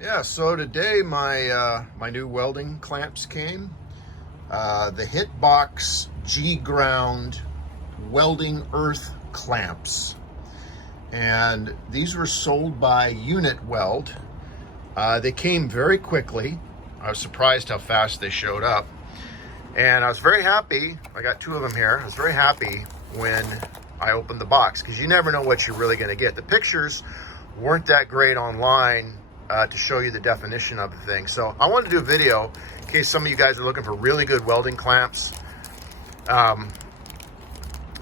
Yeah, so today my new welding clamps came. The Hitbox G ground welding earth clamps. And these were sold by Unit Weld. They came very quickly. I was surprised how fast they showed up. And I was very happy. I got two of them here. I was very happy when I opened the box because you never know what you're really going to get. The pictures weren't that great online to show you the definition of the thing. So I wanted to do a video in case some of you guys are looking for really good welding clamps.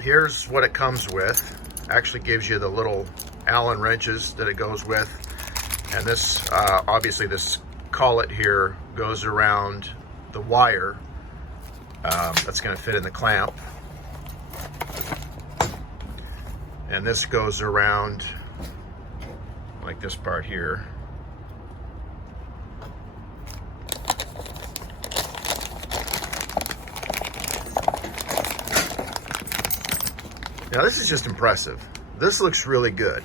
Here's what it comes with. Actually gives you the little Allen wrenches that it goes with. And this, obviously this collet here goes around the wire that's going to fit in the clamp. And this goes around like this part here. Now this is just impressive. This looks really good.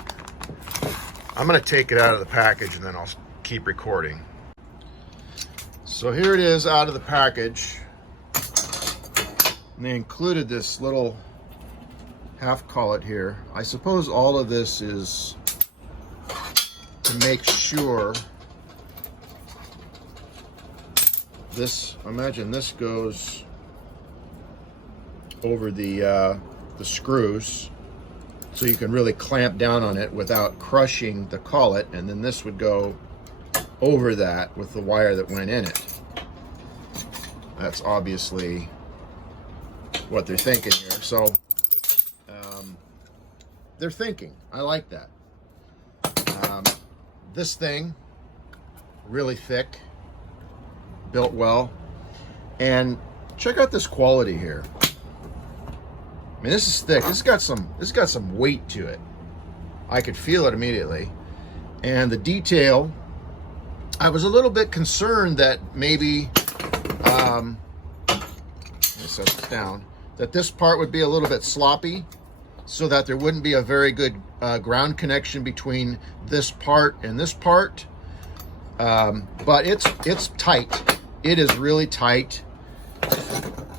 I'm gonna take it out of the package and then I'll keep recording. So here it is out of the package. And they included this little half collet here. I suppose all of this is to make sure this, imagine this goes over the screws so you can really clamp down on it without crushing the collet, and then this would go over that with the wire that went in it. That's obviously what they're thinking here. So they're thinking. I like that. This thing, really thick, built well, and check out this quality here. I mean, this is thick. This has got some weight to it. I could feel it immediately. And the detail, I was a little bit concerned that maybe, let me set this down, that this part would be a little bit sloppy so that there wouldn't be a very good ground connection between this part and this part. But it's tight. It is really tight.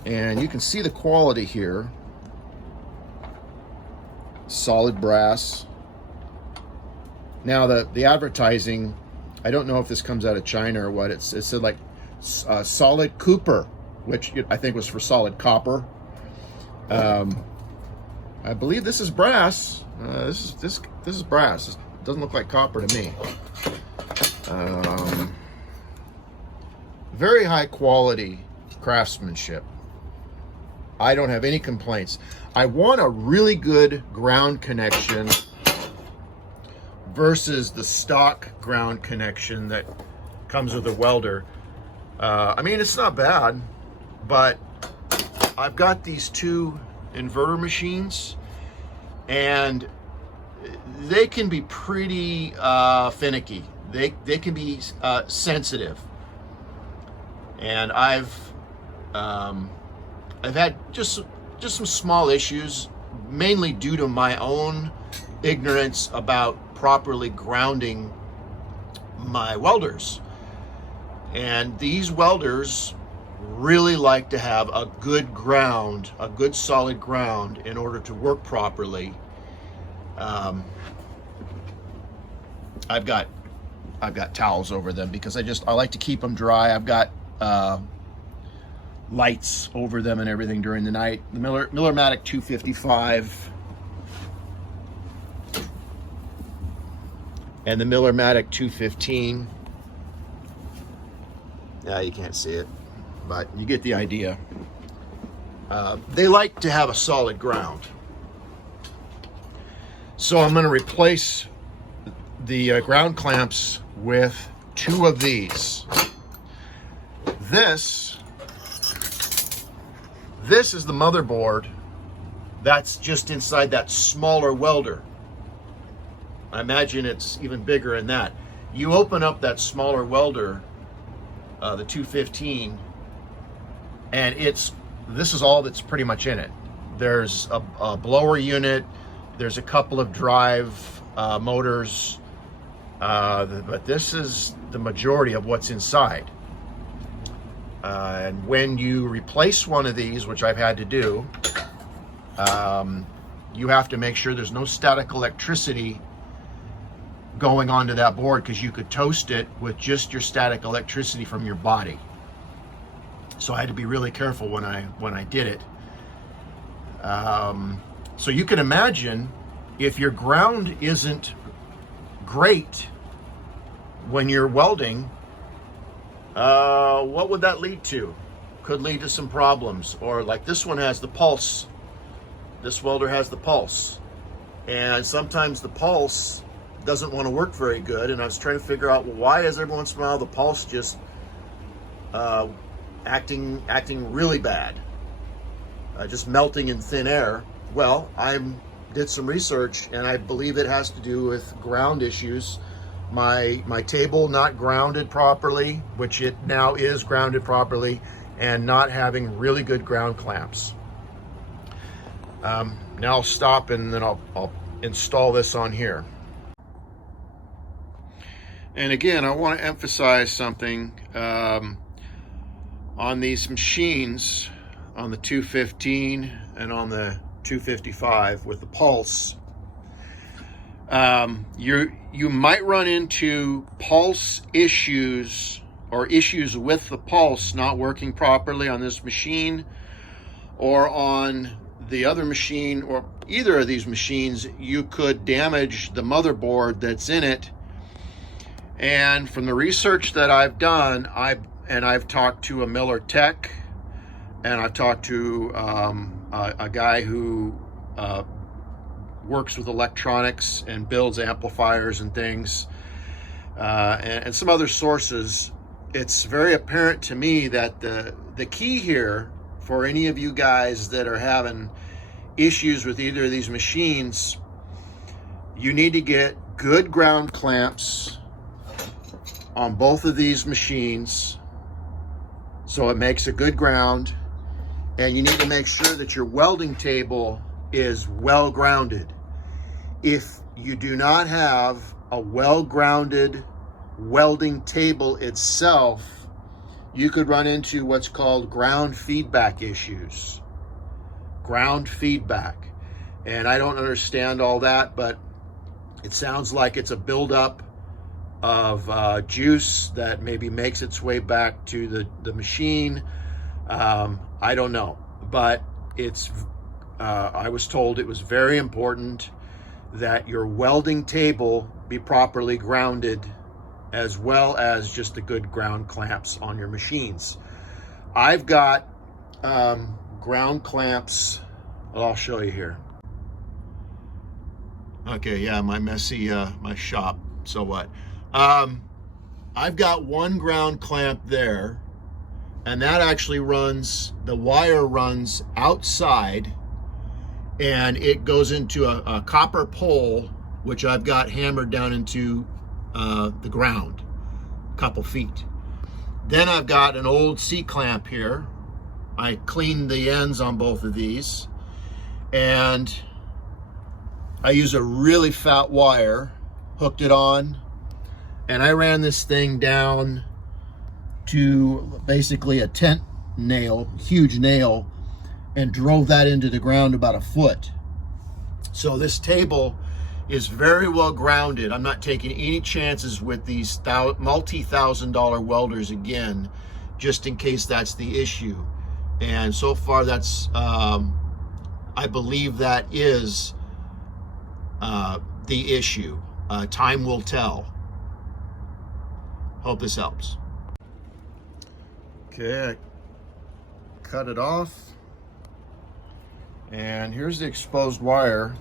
And you can see the quality here. Solid brass. Now the advertising, I don't know if this comes out of China or what. It said like solid copper, which I think was for solid copper. I believe this is brass. This is brass. It doesn't look like copper to me. Very high quality craftsmanship. I don't have any complaints. I want a really good ground connection versus the stock ground connection that comes with a welder. I mean, it's not bad, but I've got these two inverter machines and they can be pretty finicky. They can be sensitive. And I've had just some small issues, mainly due to my own ignorance about properly grounding my welders. And these welders really like to have a good ground, a good solid ground in order to work properly. I've got towels over them because I like to keep them dry. I've got lights over them and everything during the night. The Millermatic 255 and the Millermatic 215. Yeah, you can't see it, but you get the idea. They like to have a solid ground. So I'm going to replace the ground clamps with two of these. This is the motherboard that's just inside that smaller welder. I imagine it's even bigger than that. You open up that smaller welder, the 215, and this is all that's pretty much in it. There's a blower unit, there's a couple of drive motors, but this is the majority of what's inside. And when you replace one of these, which I've had to do, you have to make sure there's no static electricity going onto that board, because you could toast it with just your static electricity from your body. So I had to be really careful when I did it. So you can imagine, if your ground isn't great when you're welding, what would that lead to? Could lead to some problems. Or like this one has the pulse. This welder has the pulse. And sometimes the pulse doesn't want to work very good. And I was trying to figure out, well, why is every once in a while the pulse just acting really bad? Just melting in thin air. Well, I did some research, and I believe it has to do with ground issues. My table not grounded properly, which it now is grounded properly, and not having really good ground clamps. Now I'll stop, and then I'll install this on here. And again, I want to emphasize something on these machines, on the 215 and on the 255 with the pulse. You might run into pulse issues, or issues with the pulse not working properly on this machine or on the other machine, or either of these machines. You could damage the motherboard that's in it. And from the research that I've done, I've talked to a Miller tech, and I've talked to a guy who works with electronics and builds amplifiers and things, and some other sources. It's very apparent to me that the key here for any of you guys that are having issues with either of these machines, you need to get good ground clamps on both of these machines so it makes a good ground. And you need to make sure that your welding table is well grounded. If you do not have a well-grounded welding table itself, you could run into what's called ground feedback issues. Ground feedback. And I don't understand all that, but it sounds like it's a buildup of juice that maybe makes its way back to the machine. I don't know, but I was told it was very important that your welding table be properly grounded, as well as just the good ground clamps on your machines. I've got ground clamps. I'll show you here. Okay, yeah, my messy my shop. So what? I've got one ground clamp there, and that actually runs, the wire runs outside, and it goes into a copper pole, which I've got hammered down into the ground, a couple feet. Then I've got an old C-clamp here. I cleaned the ends on both of these, and I use a really fat wire, hooked it on, and I ran this thing down to basically a tent nail, huge nail, and drove that into the ground about a foot. So this table is very well grounded. I'm not taking any chances with these multi-$1,000 welders again, just in case that's the issue. And so far that's, I believe that is the issue. Time will tell. Hope this helps. Okay, I cut it off. And here's the exposed wire.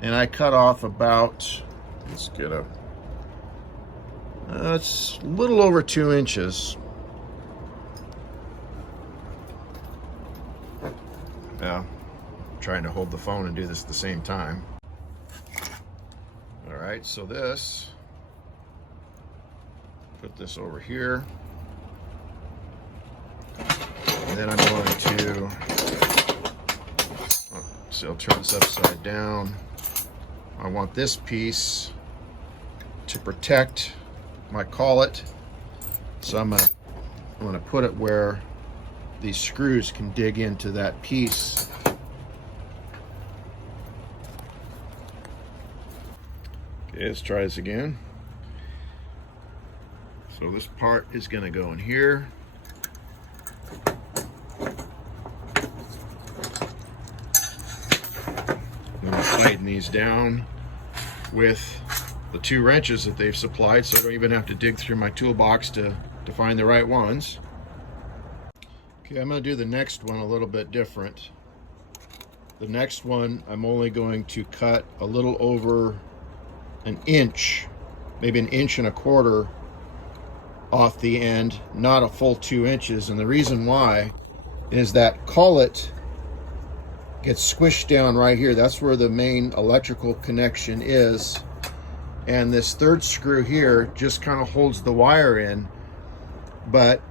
And I cut off about, let's get a, it's a little over 2 inches. Yeah, I'm trying to hold the phone and do this at the same time. All right, so this, put this over here. And then I'm going to, so I'll turn this upside down. I want this piece to protect my collet. So I'm gonna put it where these screws can dig into that piece. Okay, let's try this again. So this part is gonna go in here. I'm gonna tighten these down with the 2 wrenches that they've supplied, so I don't even have to dig through my toolbox to find the right ones. Okay, I'm going to do the next one a little bit different. The next one, I'm only going to cut a little over an inch, maybe 1.25 inches off the end, not a full 2 inches. And the reason why is that collet gets squished down right here. That's where the main electrical connection is. And this 3rd screw here just kind of holds the wire in, but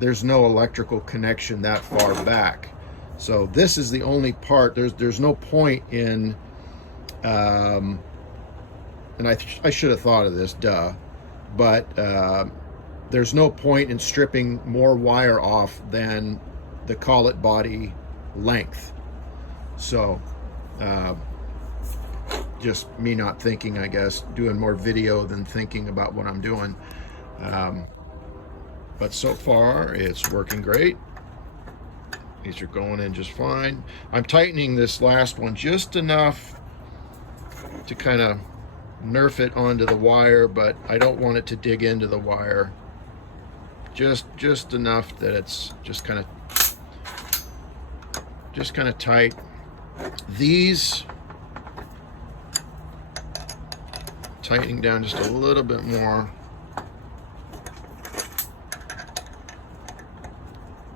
there's no electrical connection that far back. So this is the only part. There's no point in, and I should have thought of this, duh, but there's no point in stripping more wire off than the collet body length. So just me not thinking, I guess, doing more video than thinking about what I'm doing. But so far it's working great. These are going in just fine. I'm tightening this last one just enough to kind of nerf it onto the wire, but I don't want it to dig into the wire. Just enough that it's just kind of tight. These tightening down just a little bit more.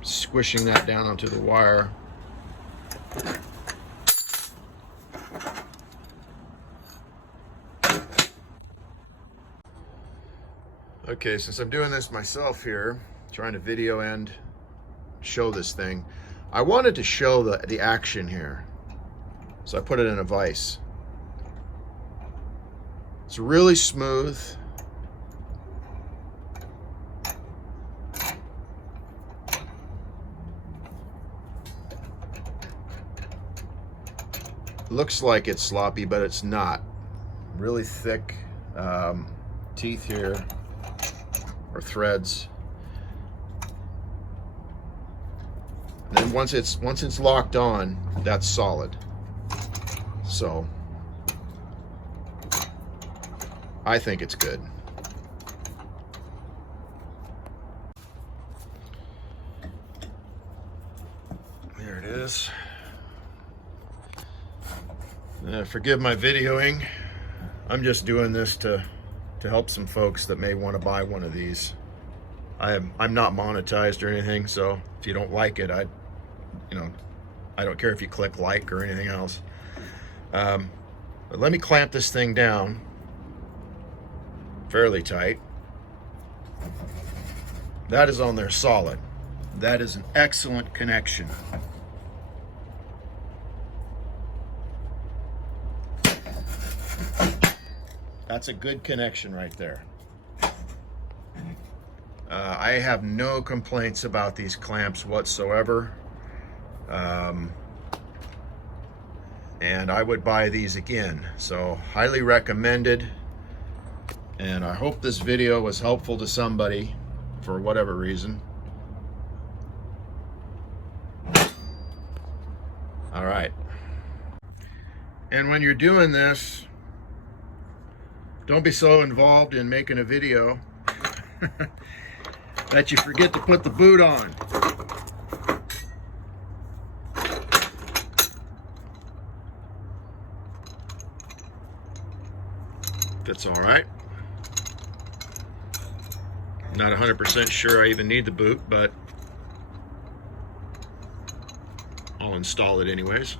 Squishing that down onto the wire. Okay, since I'm doing this myself here, trying to video and show this thing, I wanted to show the action here. So I put it in a vise. It's really smooth. Looks like it's sloppy, but it's not. Really thick teeth here, or threads. And then once it's locked on, that's solid. So I think it's good. There it is. Forgive my videoing. I'm just doing this to help some folks that may want to buy one of these. I'm not monetized or anything, so if you don't like it, I don't care if you click like or anything else. But let me clamp this thing down fairly tight. That is on there solid. That is an excellent connection. That's a good connection right there. I have no complaints about these clamps whatsoever. And I would buy these again. So highly recommended. And I hope this video was helpful to somebody for whatever reason. All right. And when you're doing this, don't be so involved in making a video that you forget to put the boot on. That's all right. Not 100% sure I even need the boot, but I'll install it anyways.